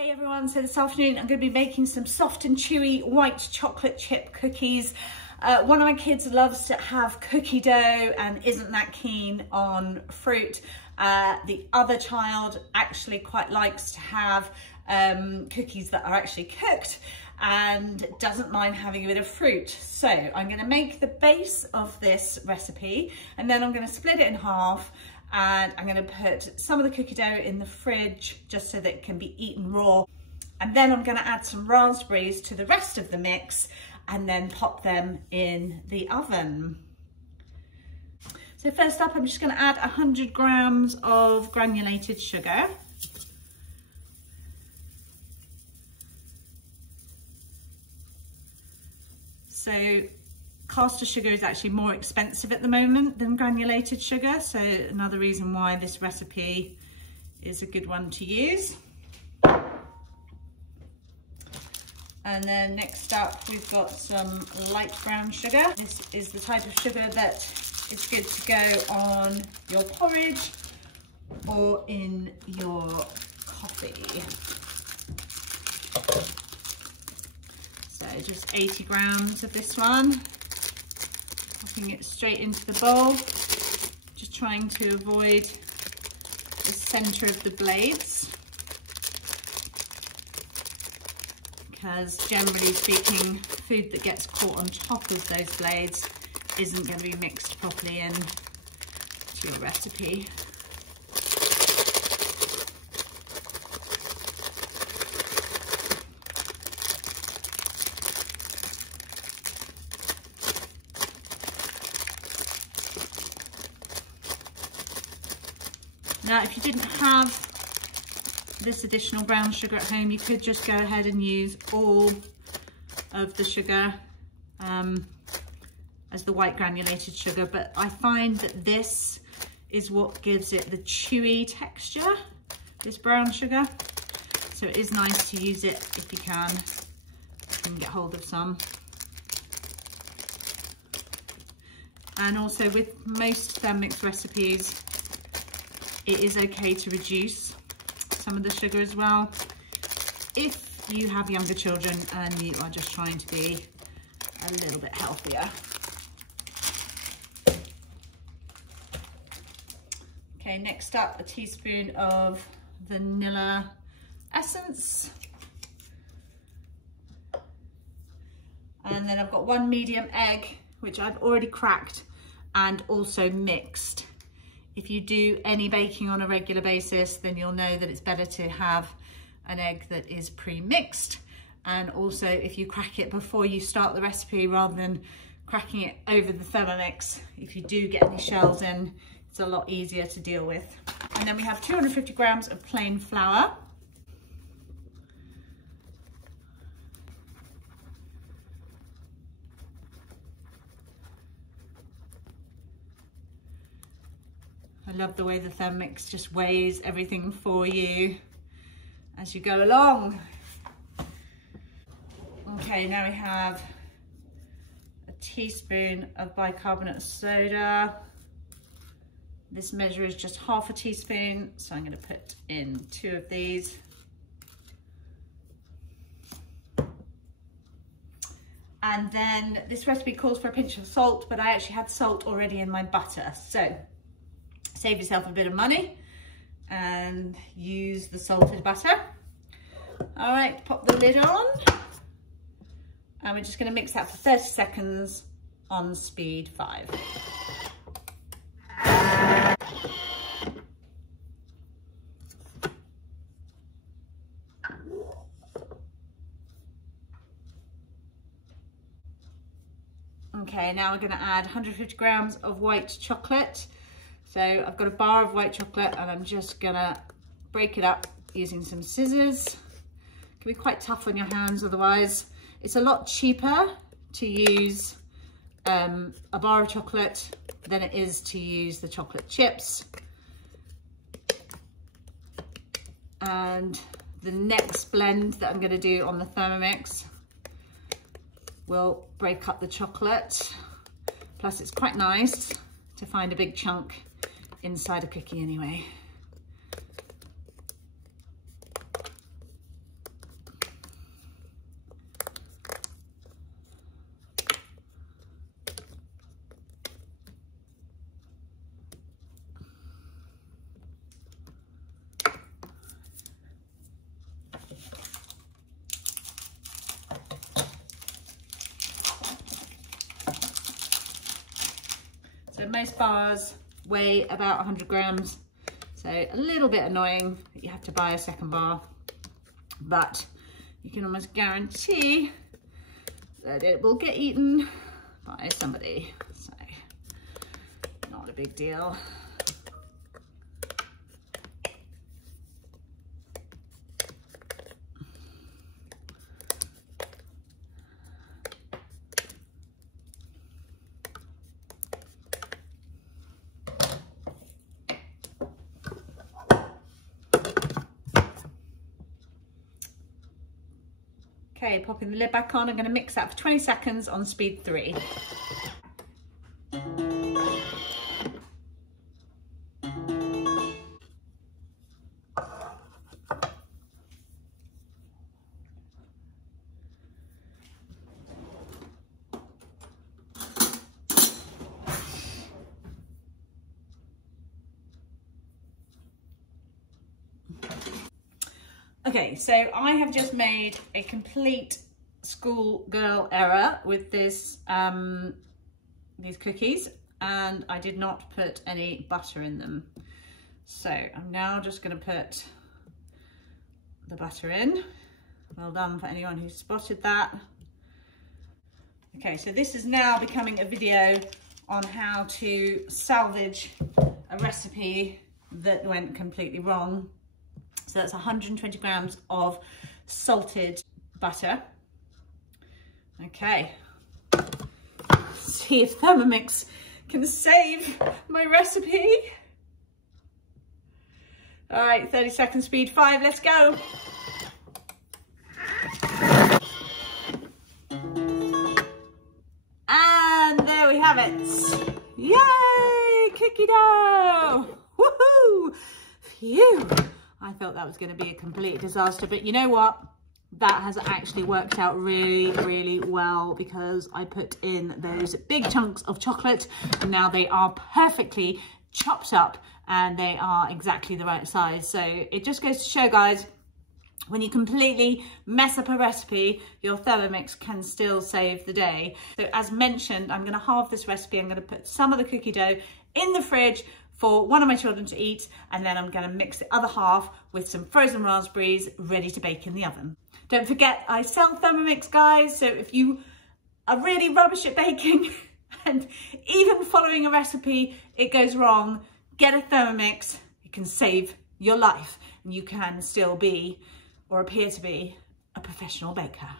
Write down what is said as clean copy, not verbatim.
Hey everyone, so this afternoon I'm going to be making some soft and chewy white chocolate chip cookies. One of my kids loves to have cookie dough and isn't that keen on fruit. The other child actually quite likes to have cookies that are actually cooked and doesn't mind having a bit of fruit. So I'm going to make the base of this recipe and then I'm going to split it in half. And I'm going to put some of the cookie dough in the fridge just so that it can be eaten raw. And then I'm going to add some raspberries to the rest of the mix and then pop them in the oven. So first up, I'm just going to add 100 grams of granulated sugar. So caster sugar is actually more expensive at the moment than granulated sugar, so another reason why this recipe is a good one to use. And then next up we've got some light brown sugar. This is the type of sugar that is good to go on your porridge or in your coffee. So just 80 grams of this one. Popping it straight into the bowl, just trying to avoid the center of the blades, because generally speaking, food that gets caught on top of those blades isn't going to be mixed properly in to your recipe. Now, if you didn't have this additional brown sugar at home, you could just go ahead and use all of the sugar as the white granulated sugar, but I find that this is what gives it the chewy texture, this brown sugar. So it is nice to use it if you can get hold of some. And also with most Thermomix recipes, it is okay to reduce some of the sugar as well if you have younger children and you are just trying to be a little bit healthier. Okay, next up, a teaspoon of vanilla essence. And then I've got one medium egg, which I've already cracked and also mixed. If you do any baking on a regular basis, then you'll know that it's better to have an egg that is pre-mixed. And also if you crack it before you start the recipe rather than cracking it over the Thermomix, if you do get any shells in, it's a lot easier to deal with. And then we have 250 grams of plain flour. I love the way the Thermomix just weighs everything for you as you go along. Okay, now we have a teaspoon of bicarbonate of soda. This measure is just half a teaspoon, so I'm going to put in 2 of these. And then this recipe calls for a pinch of salt, but I actually had salt already in my butter, so save yourself a bit of money and use the salted butter. All right, pop the lid on. And we're just gonna mix that for 30 seconds on speed 5. Okay, now we're gonna add 150 grams of white chocolate. So I've got a bar of white chocolate and I'm just gonna break it up using some scissors. It can be quite tough on your hands otherwise. It's a lot cheaper to use a bar of chocolate than it is to use the chocolate chips. And the next blend that I'm gonna do on the Thermomix will break up the chocolate. Plus it's quite nice to find a big chunk inside a cookie anyway. most bars weigh about 100 grams. So a little bit annoying that you have to buy a second bar, but you can almost guarantee that it will get eaten by somebody. So not a big deal. Okay, popping the lid back on. I'm going to mix that for 20 seconds on speed 3. Okay, so I have just made a complete schoolgirl error with this, these cookies, and I did not put any butter in them. So I'm now just going to put the butter in. Well done for anyone who spotted that. Okay, so this is now becoming a video on how to salvage a recipe that went completely wrong. So that's 120 grams of salted butter. Okay, see if Thermomix can save my recipe. All right, 30 second speed 5, let's go. And there we have it. Yay, cookie dough. Woohoo, phew. I thought that was going to be a complete disaster, but you know what? That has actually worked out really, really well because I put in those big chunks of chocolate and now they are perfectly chopped up and they are exactly the right size. So it just goes to show, guys, when you completely mess up a recipe, your Thermomix can still save the day. So as mentioned, I'm going to halve this recipe. I'm going to put some of the cookie dough in the fridge for one of my children to eat, and then I'm going to mix the other half with some frozen raspberries ready to bake in the oven. Don't forget, I sell Thermomix, guys, so if you are really rubbish at baking and even following a recipe, it goes wrong, get a Thermomix. It can save your life and you can still be, or appear to be, a professional baker.